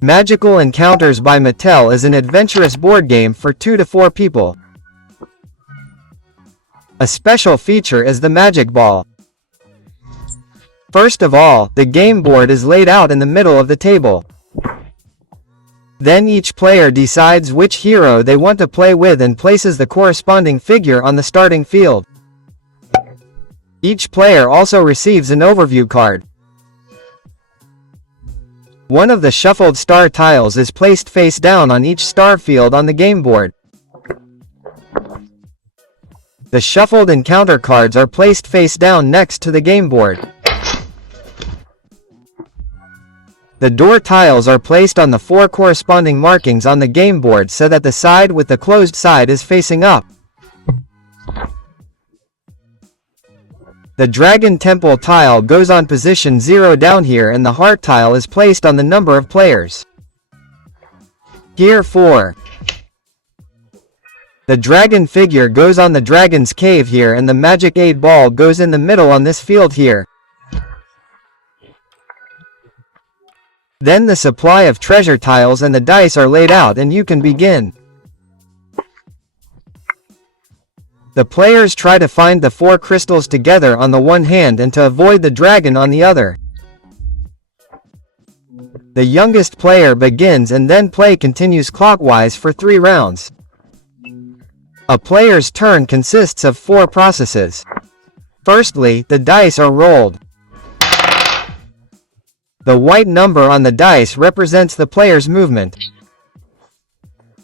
Magical Encounters by Mattel is an adventurous board game for 2 to 4 people. A special feature is the magic ball. First of all, the game board is laid out in the middle of the table. Then each player decides which hero they want to play with and places the corresponding figure on the starting field. Each player also receives an overview card. One of the shuffled star tiles is placed face down on each star field on the game board. The shuffled encounter cards are placed face down next to the game board. The door tiles are placed on the 4 corresponding markings on the game board so that the side with the closed side is facing up. The Dragon Temple tile goes on position 0 down here, and the heart tile is placed on the number of players. Here 4. The dragon figure goes on the dragon's cave here, and the magic 8 ball goes in the middle on this field here. Then the supply of treasure tiles and the dice are laid out and you can begin. The players try to find the 4 crystals together on the one hand and to avoid the dragon on the other. The youngest player begins and then play continues clockwise for 3 rounds. A player's turn consists of 4 processes. Firstly, the dice are rolled. The white number on the dice represents the player's movement.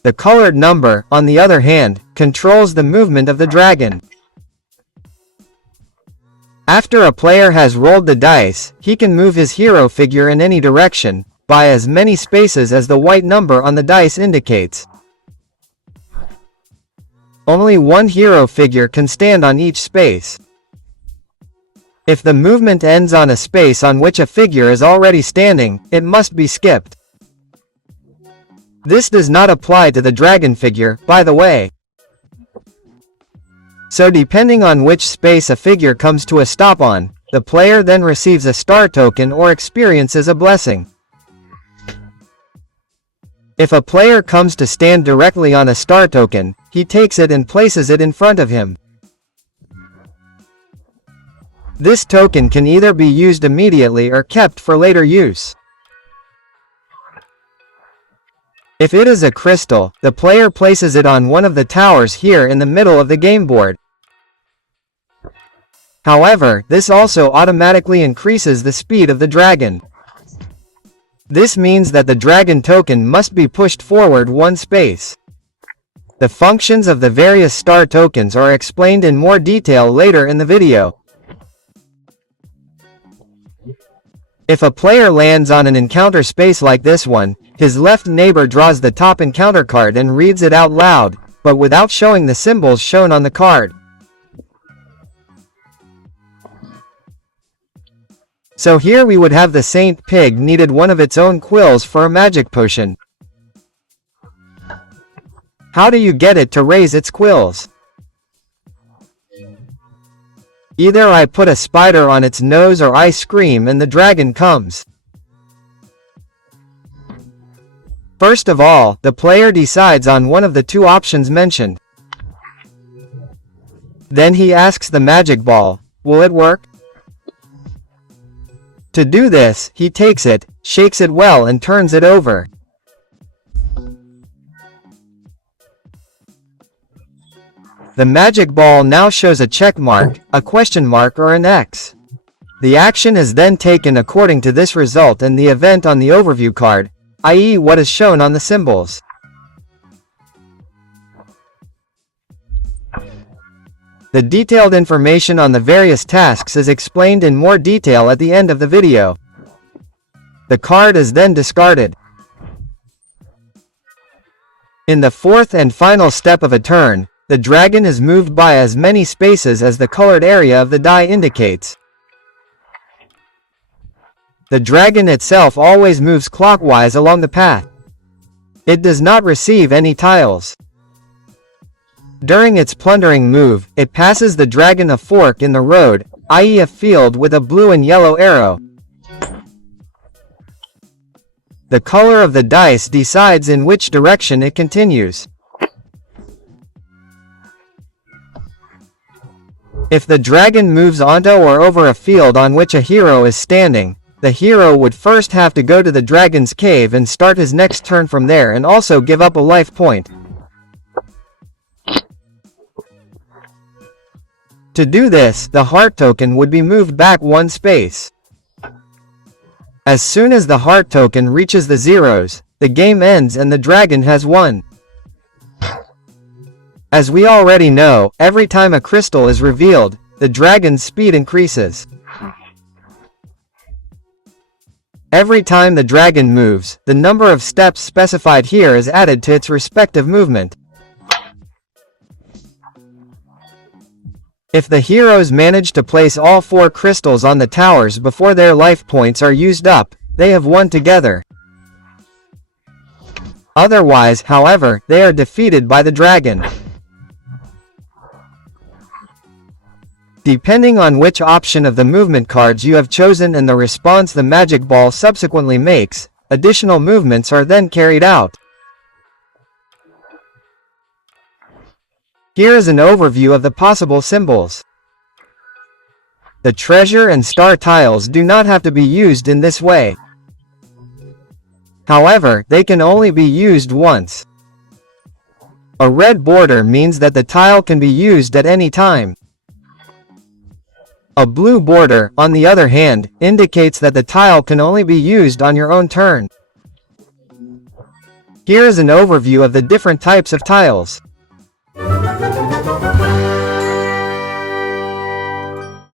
The colored number, on the other hand, controls the movement of the dragon. After a player has rolled the dice, he can move his hero figure in any direction, by as many spaces as the white number on the dice indicates. Only one hero figure can stand on each space. If the movement ends on a space on which a figure is already standing, it must be skipped. This does not apply to the dragon figure, by the way. So depending on which space a figure comes to a stop on, the player then receives a star token or experiences a blessing. If a player comes to stand directly on a star token, he takes it and places it in front of him. This token can either be used immediately or kept for later use. If it is a crystal, the player places it on one of the towers here in the middle of the game board. However, this also automatically increases the speed of the dragon. This means that the dragon token must be pushed forward 1 space. The functions of the various star tokens are explained in more detail later in the video. If a player lands on an encounter space like this one, his left neighbor draws the top encounter card and reads it out loud, but without showing the symbols shown on the card. So here we would have the Saint Pig needed one of its own quills for a magic potion. How do you get it to raise its quills? Either I put a spider on its nose or I scream and the dragon comes. First of all, the player decides on one of the 2 options mentioned. Then he asks the magic ball, will it work? To do this, he takes it, shakes it well and turns it over. The magic ball now shows a check mark, a question mark or an X. The action is then taken according to this result and the event on the overview card, i.e. what is shown on the symbols. The detailed information on the various tasks is explained in more detail at the end of the video. The card is then discarded. In the 4th and final step of a turn, the dragon is moved by as many spaces as the colored area of the die indicates. The dragon itself always moves clockwise along the path. It does not receive any tiles. During its plundering move, it passes the dragon a fork in the road, i.e. a field with a blue and yellow arrow. The color of the dice decides in which direction it continues. If the dragon moves onto or over a field on which a hero is standing, the hero would first have to go to the dragon's cave and start his next turn from there, and also give up a life point. To do this, the heart token would be moved back one space. As soon as the heart token reaches the zeros, the game ends and the dragon has won. As we already know, every time a crystal is revealed, the dragon's speed increases. Every time the dragon moves, the number of steps specified here is added to its respective movement. If the heroes manage to place all 4 crystals on the towers before their life points are used up, they have won together. Otherwise, however, they are defeated by the dragon. Depending on which option of the movement cards you have chosen and the response the magic ball subsequently makes, additional movements are then carried out. Here is an overview of the possible symbols. The treasure and star tiles do not have to be used in this way. However, they can only be used once. A red border means that the tile can be used at any time. A blue border, on the other hand, indicates that the tile can only be used on your own turn. Here is an overview of the different types of tiles.